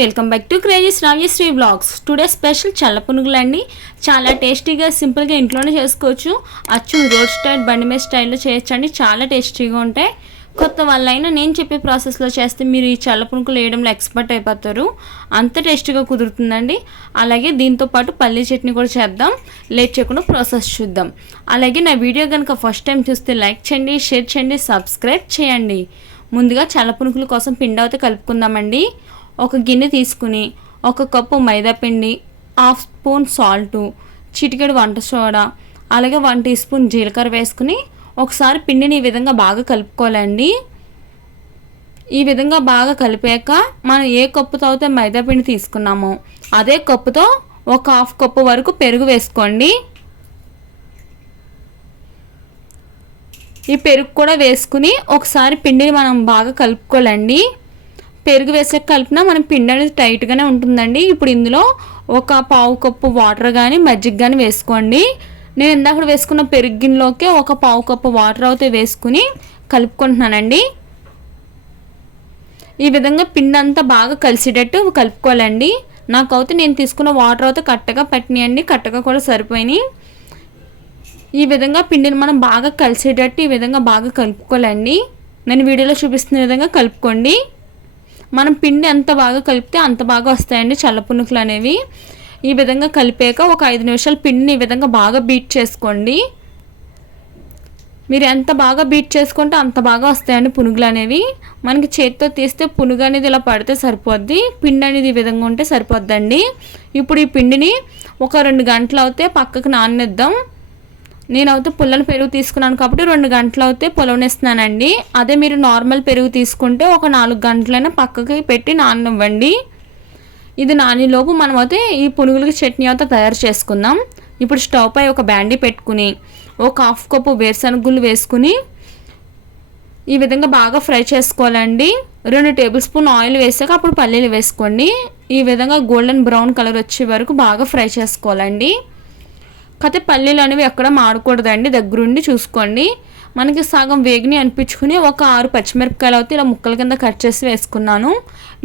Welcome back to crazy Sravyasri blogs today special చల్ల పునుగులు అండి చాలా టేస్టీగా సింపుల్గా ఇంట్లోనే చేసుకోవచ్చు అచ్చు రోడ్ స్టైల్ బండి మీద స్టైల్లో చేయొచ్చండి చాలా టేస్టీగా ఉంటాయి కొత్త వాళ్ళైనా నేను చెప్పే ప్రాసెస్లో చేస్తే మీరు ఈ చల్ల పునుకులు వేయడంలో ఎక్స్పర్ట్ అయిపోతారు అంత టేస్టీగా కుదురుతుందండి అలాగే దీంతో పాటు పల్లీ చట్నీ కూడా చేద్దాం. లేట్ చేయకుండా ప్రాసెస్ చూద్దాం. అలాగే నా వీడియో కనుక ఫస్ట్ టైం చూస్తే లైక్ చేయండి షేర్ చేయండి సబ్స్క్రైబ్ చేయండి. ముందుగా చల్ల పునుకుల కోసం పిండి అయితే కలుపుకుందామండి. ఒక గిన్నె తీసుకుని ఒక కప్పు మైదాపిండి హాఫ్ స్పూన్ సాల్టు చిటికెడు వంట సోడా అలాగే వన్ టీ స్పూన్ జీలకర్ర వేసుకుని ఒకసారి పిండిని ఈ విధంగా బాగా కలుపుకోవాలండి. ఈ విధంగా బాగా కలిపాక మనం ఏ కప్పుతో అయితే మైదాపిండి తీసుకున్నామో అదే కప్పుతో ఒక హాఫ్ కప్పు వరకు పెరుగు వేసుకోండి. ఈ పెరుగు కూడా వేసుకుని ఒకసారి పిండిని మనం బాగా కలుపుకోవాలండి. పెరుగు వేసాక కలిపినా మనం పిండి అనేది టైట్గానే ఉంటుందండి. ఇప్పుడు ఇందులో ఒక పావు కప్పు వాటర్ కానీ మజ్జిగ కానీ వేసుకోండి. నేను ఇందాక వేసుకున్న పెరుగు గిన్నెలోకి ఒక పావు కప్పు వాటర్ అయితే వేసుకుని కలుపుకుంటున్నానండి. ఈ విధంగా పిండి అంతా బాగా కలిసేటట్టు కలుపుకోవాలండి. నాకైతే నేను తీసుకున్న వాటర్ అయితే కట్టగా పట్టినాయండి. కట్టగా కూడా సరిపోయినాయి. ఈ విధంగా పిండిని మనం బాగా కలిసేటట్టు ఈ విధంగా బాగా కలుపుకోవాలండి. నేను వీడియోలో చూపిస్తున్న విధంగా కలుపుకోండి. మనం పిండి ఎంత బాగా కలిపితే అంత బాగా వస్తాయండి చల్లపునుకులు అనేవి ఈ విధంగా కలిపాక ఒక ఐదు నిమిషాలు పిండిని ఈ విధంగా బాగా బీట్ చేసుకోండి. మీరు ఎంత బాగా బీట్ చేసుకుంటే అంత బాగా వస్తాయండి పునుగులు అనేవి మనకి చేతితో తీస్తే పునుగు అనేది ఇలా పడితే సరిపోద్ది. పిండి అనేది ఈ విధంగా ఉంటే సరిపోద్దండి. ఇప్పుడు ఈ పిండిని ఒక రెండు గంటలు అవుతే పక్కకు నాననిద్దాం. నేనైతే పుల్లల పెరుగు తీసుకున్నాను కాబట్టి రెండు గంటలు అయితే పొలవనిస్తున్నానండి. అదే మీరు నార్మల్ పెరుగు తీసుకుంటే ఒక నాలుగు గంటలైనా పక్కకి పెట్టి నాననివ్వండి. ఇది నానిలోపు మనం అయితే ఈ పునుగులకి చట్నీ అయితే తయారు చేసుకుందాం. ఇప్పుడు స్టవ్ పై ఒక బ్యాండీ పెట్టుకుని ఒక హాఫ్ కప్పు వేరుశనగుళ్ళు వేసుకుని ఈ విధంగా బాగా ఫ్రై చేసుకోవాలండి. రెండు టేబుల్ స్పూన్ ఆయిల్ వేసాక అప్పుడు పల్లీలు వేసుకోండి. ఈ విధంగా గోల్డెన్ బ్రౌన్ కలర్ వచ్చే వరకు బాగా ఫ్రై చేసుకోవాలండి. కాకపోతే పల్లీలు అనేవి ఎక్కడ మాడకూడదండి. దగ్గరుండి చూసుకోండి. మనకి సగం వేగిని అనిపించుకుని ఒక ఆరు పచ్చిమిరపకాయలు అయితే ఇలా ముక్కల కింద కట్ చేసి వేసుకున్నాను.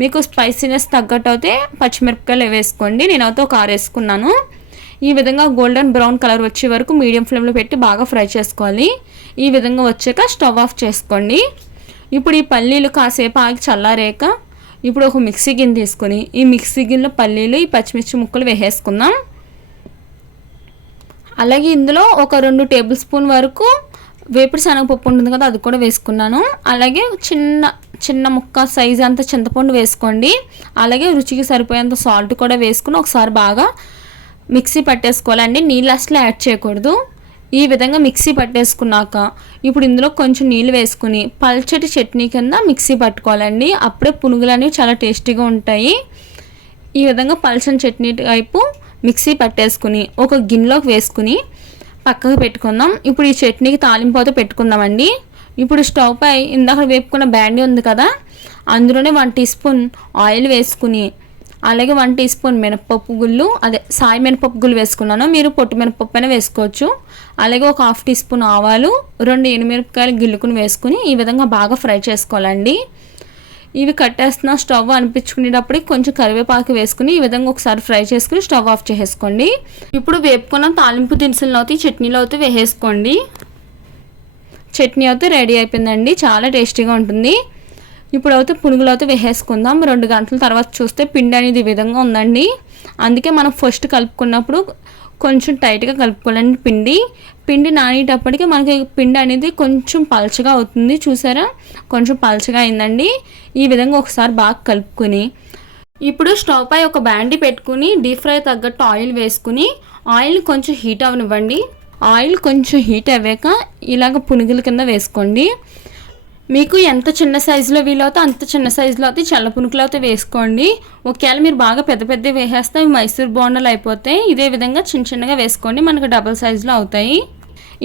మీకు స్పైసీనెస్ తగ్గట్టు అయితే పచ్చిమిరపకాయలు వేసుకోండి. నేనైతే ఒక ఆరు వేసుకున్నాను. ఈ విధంగా గోల్డెన్ బ్రౌన్ కలర్ వచ్చే వరకు మీడియం ఫ్లేమ్లో పెట్టి బాగా ఫ్రై చేసుకోవాలి. ఈ విధంగా వచ్చాక స్టవ్ ఆఫ్ చేసుకోండి. ఇప్పుడు ఈ పల్లీలు కాసేపు ఆగి చల్లారేక ఇప్పుడు ఒక మిక్సీ గిన్నె తీసుకొని ఈ మిక్సీ గిన్నెలో పల్లీలు ఈ పచ్చిమిర్చి ముక్కలు వేసేసుకుందాం. అలాగే ఇందులో ఒక రెండు టేబుల్ స్పూన్ వరకు వేపుడు శనగపప్పు ఉంటుంది కదా అది కూడా వేసుకున్నాను. అలాగే చిన్న చిన్న ముక్క సైజ్ అంత చింతపండు వేసుకోండి. అలాగే రుచికి సరిపోయేంత సాల్ట్ కూడా వేసుకుని ఒకసారి బాగా మిక్సీ పట్టేసుకోవాలండి. నీళ్ళు అసలు యాడ్ చేయకూడదు. ఈ విధంగా మిక్సీ పట్టేసుకున్నాక ఇప్పుడు ఇందులో కొంచెం నీళ్ళు వేసుకుని పల్చటి చట్నీ కింద మిక్సీ పట్టుకోవాలండి. అప్పుడే పునుగులు అనేవి చాలా టేస్టీగా ఉంటాయి. ఈ విధంగా పల్చని చట్నీ వైపు మిక్సీ పట్టేసుకుని ఒక గిన్నెలోకి వేసుకుని పక్కకు పెట్టుకుందాం. ఇప్పుడు ఈ చట్నీకి తాలింపు అయితే పెట్టుకుందామండి. ఇప్పుడు స్టవ్ పై ఇందాక వేపుకున్న బ్యాండీ ఉంది కదా అందులోనే వన్ టీ స్పూన్ ఆయిల్ వేసుకుని అలాగే వన్ టీ స్పూన్ మినపప్పు గుళ్ళు అదే సాయి మినపప్పు గుళ్ళు వేసుకున్నాను. మీరు పొట్టు మినపప్పు అయినా వేసుకోవచ్చు. అలాగే ఒక హాఫ్ టీ స్పూన్ ఆవాలు రెండు ఎనిమిరపకాయలు గిల్లుకుని వేసుకుని ఈ విధంగా బాగా ఫ్రై చేసుకోవాలండి. ఇవి కట్టేస్తున్న స్టవ్ అనిపించుకునేటప్పటికి కొంచెం కరివేపాకు వేసుకుని ఈ విధంగా ఒకసారి ఫ్రై చేసుకుని స్టవ్ ఆఫ్ చేసేసుకోండి. ఇప్పుడు వేపుకున్న తాలింపు దినుసులను అయితే చట్నీలో అయితే వేసేసుకోండి. చట్నీ అయితే రెడీ అయిపోయిందండి. చాలా టేస్టీగా ఉంటుంది. ఇప్పుడు అయితే పునుగులు అయితే వేసేసుకుందాం. రెండు గంటల తర్వాత చూస్తే పిండి అనేది ఈ విధంగా ఉందండి. అందుకే మనం ఫస్ట్ కలుపుకున్నప్పుడు కొంచెం టైట్గా కలుపుకోవాలండి పిండి. పిండి నానేటప్పటికి మనకి పిండి అనేది కొంచెం పలచగా అవుతుంది. చూసారా? కొంచెం పలచగా అయిందండి. ఈ విధంగా ఒకసారి బాగా కలుపుకొని ఇప్పుడు స్టవ్ పై ఒక బ్యాండీ పెట్టుకుని డీప్ ఫ్రై తగ్గట్టు ఆయిల్ వేసుకుని ఆయిల్ని కొంచెం హీట్ అవనివ్వండి ఆయిల్ కొంచెం హీట్ అవ్వాక ఇలాగ పునుగుల కింద వేసుకోండి. మీకు ఎంత చిన్న సైజులో వీలవుతే అంత చిన్న సైజులో అయితే చల్ల పునుకులు అయితే వేసుకోండి. ఒకవేళ మీరు బాగా పెద్ద పెద్ద వేసేస్తే అవి మైసూర్ బోండలు అయిపోతాయి ఇదే విధంగా చిన్న చిన్నగా వేసుకోండి. మనకు డబల్ సైజులో అవుతాయి.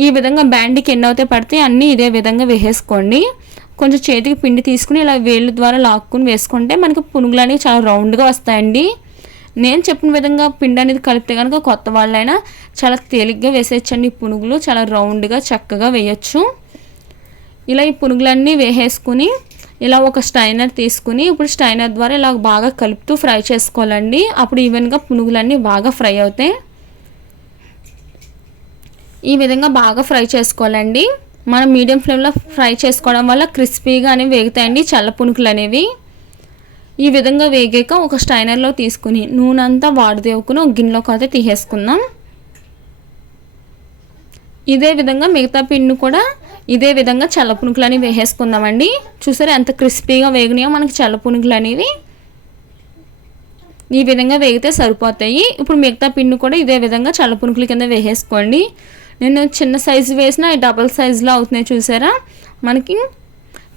ఈ విధంగా బ్యాండ్కి ఎన్ని అవుతాయి పడితే అన్నీ ఇదే విధంగా వేసేసుకోండి. కొంచెం చేతికి పిండి తీసుకుని ఇలా వేళ్ళ ద్వారా లాక్కుని వేసుకుంటే మనకు పునుగులు అనేవి చాలా రౌండ్గా వస్తాయండి. నేను చెప్పిన విధంగా పిండి అనేది కలిపితే కనుక కొత్త వాళ్ళైనా చాలా తేలిగ్గా వేసేయచ్చండి ఈ పునుగులు. చాలా రౌండ్గా చక్కగా వేయచ్చు. ఇలా ఈ పునుగులన్నీ వేసేసుకుని ఇలా ఒక స్టైనర్ తీసుకుని ఇప్పుడు స్టైనర్ ద్వారా ఇలా బాగా కలుపుతూ ఫ్రై చేసుకోవాలండి. అప్పుడు ఈవెన్గా పునుగులన్నీ బాగా ఫ్రై అవుతాయి. ఈ విధంగా బాగా ఫ్రై చేసుకోవాలండి. మనం మీడియం ఫ్లేమ్లో ఫ్రై చేసుకోవడం వల్ల క్రిస్పీగా అనేవి వేగుతాయండి చల్ల పునుకులు అనేవి ఈ విధంగా వేగాక ఒక స్టైనర్లో తీసుకుని నూనె అంతా వాడిదేవుకుని ఒక గిన్నెలోకి అయితే తీసేసుకుందాం. ఇదే విధంగా మిగతా పిండి కూడా ఇదే విధంగా చల్ల పునుకులు అనేవి వేసేసుకుందామండి. చూసారా ఎంత క్రిస్పీగా వేగినాయో మనకి చల్ల పునుకులు అనేవి. ఈ విధంగా వేగితే సరిపోతాయి. ఇప్పుడు మిగతా పిండి కూడా ఇదే విధంగా చల్ల పునుకుల కింద వేసేసుకోండి. నేను చిన్న సైజు వేసిన డబల్ సైజులో అవుతున్నాయి చూసారా. మనకి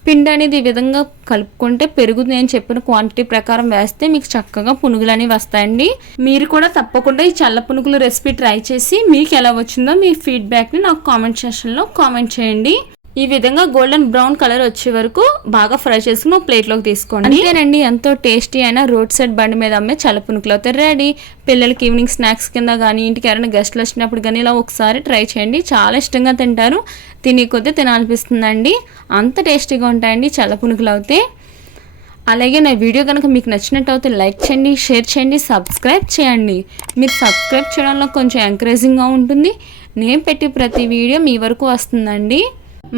పిండి అనేది ఈ విధంగా కలుపుకుంటే పెరుగు నేను చెప్పిన క్వాంటిటీ ప్రకారం వేస్తే మీకు చక్కగా పునుగులు అనేవి వస్తాయండి. మీరు కూడా తప్పకుండా ఈ చల్ల పునుగుల రెసిపీ ట్రై చేసి మీకు ఎలా వచ్చిందో మీ ఫీడ్బ్యాక్ని నాకు కామెంట్ సెక్షన్లో కామెంట్ చేయండి. ఈ విధంగా గోల్డెన్ బ్రౌన్ కలర్ వచ్చే వరకు బాగా ఫ్రై చేసుకుని ప్లేట్లోకి తీసుకోండి. అంతేనండి ఎంతో టేస్టీ అయిన రోడ్ సైడ్ బండి మీద అమ్మే చలపునుకులు పునుకులు అవుతాయి రెడీ. పిల్లలకి ఈవినింగ్ స్నాక్స్ కింద కానీ ఇంటికి ఎవరైనా గెస్ట్లు వచ్చినప్పుడు కానీ ఇలా ఒకసారి ట్రై చేయండి. చాలా ఇష్టంగా తింటారు. తిని కొద్దీ తినాలనిపిస్తుందండి. అంత టేస్టీగా ఉంటాయండి చలపునుకులు పునుకులు అలాగే నా వీడియో కనుక మీకు నచ్చినట్టయితే లైక్ చేయండి షేర్ చేయండి సబ్స్క్రైబ్ చేయండి. మీరు సబ్స్క్రైబ్ చేయడంలో కొంచెం ఎంకరేజింగ్గా ఉంటుంది. నేను పెట్టి ప్రతి వీడియో మీ వరకు వస్తుందండి.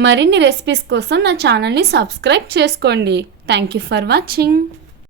మరిన్ని రెసిపీస్ కోసం నా ఛానల్ని సబ్స్క్రైబ్ చేసుకోండి. Thank you for watching